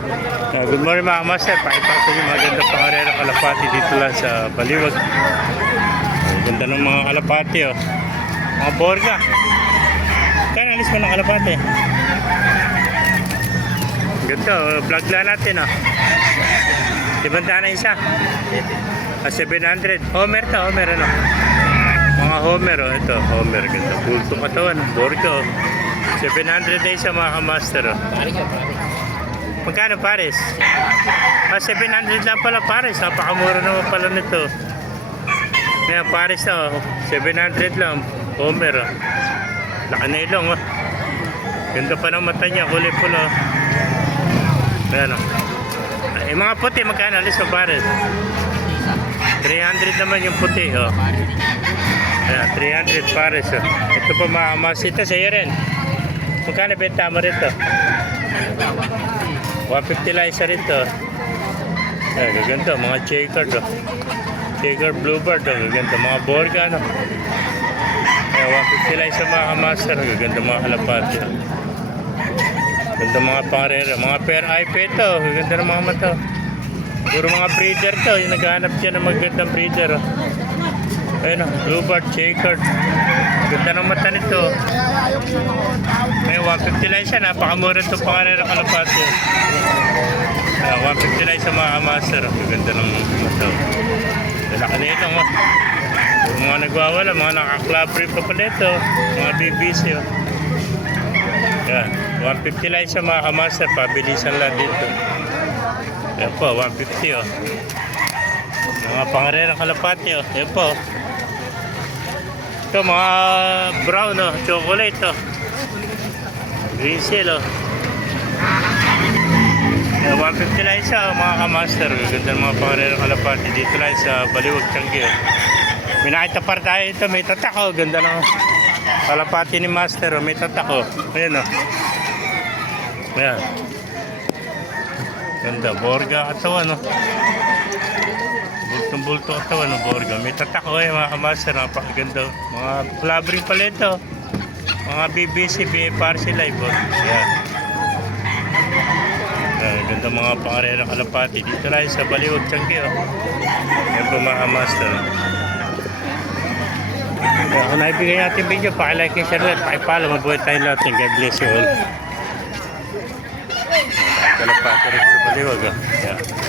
Good morning mga master. Pakita ko yung maganda pangarera kalapati dito lang sa Baliwag. Ganda ng mga kalapati oh. Mga borga. Kaya alis mo ng kalapati. Ganda oh. Vlog lang natin oh. Ibanda na isa. 700. Homer to. Homer ano. Mga Homer oh. Ito Homer. Ganda. Bulto katawan. Borga oh. 700 na isa mga master oh. Magkano pares? 700 lang pala pares. Napakamura naman pala nito. Ngayon pares na 700 lang. Homer oh. Laka na ilong oh. Ganda pa ng mata niya. Kulay pula oh. Ayan oh. Yung mga puti magkano? Alis pa pares? 300 naman yung puti oh. Ayan 300 pares oh. Ito pa mga masita sa iyo rin. Magkano benta mo rito? 150 lang isa rin to. Gaganda, mga checkered oh. Checkered bluebird oh. Gaganda, mga borga no. 150 lang isa mga master. Gaganda mga kalapati oh. Ganda mga pangarera. Mga pair eye pet oh. Gaganda ng mga mata. Puro mga breeder to. Yung naghahanap dyan ng magandang breeder oh. Ayun oh, bluebird, checkered. Ganda ng mata nito. May 150 lang siya. Napakamura ito pangarera kalapati. 150 lang sa mga master. Ganda ng mata. Lalaki na ito. Yung mga nagwawala, mga naka-club rin pa pala ito. Mga BBC. Oh. Yan. 150 lang sa mga master. Pabilisan lang dito. Yan po, 150 oh. Mga pangarera kalapati oh. Yan po. Ito mga brown oh, chocolate oh. Green seal oh. 150 lang isa oh, mga kamaster. Ganda ng mga pangarera kalapati dito lang sa Baliwag, Tiangge oh. May nakita par tayo ito, may tatak oh. Ganda ng kalapati ni master oh. May tatak oh. Ayan oh. Ayan. Ganda, borga katawan oh. Bultong-bulto katawan ng borga. May tatak ko eh mga kamaster. Napakaganda. Mga clubbering pala ito. Mga BBC, BFRC live. Oh. Yan. Ganda mga pangarera kalapati. Dito lang sa Baliwag, Tiangge. Oh. Yan po mga kamaster. Kung naibigay natin video, pakilike and share natin. Pakipalo. Mabuhay tayong lahat. God bless you all. Kalapati rin sa Baliwag. Oh. Yan.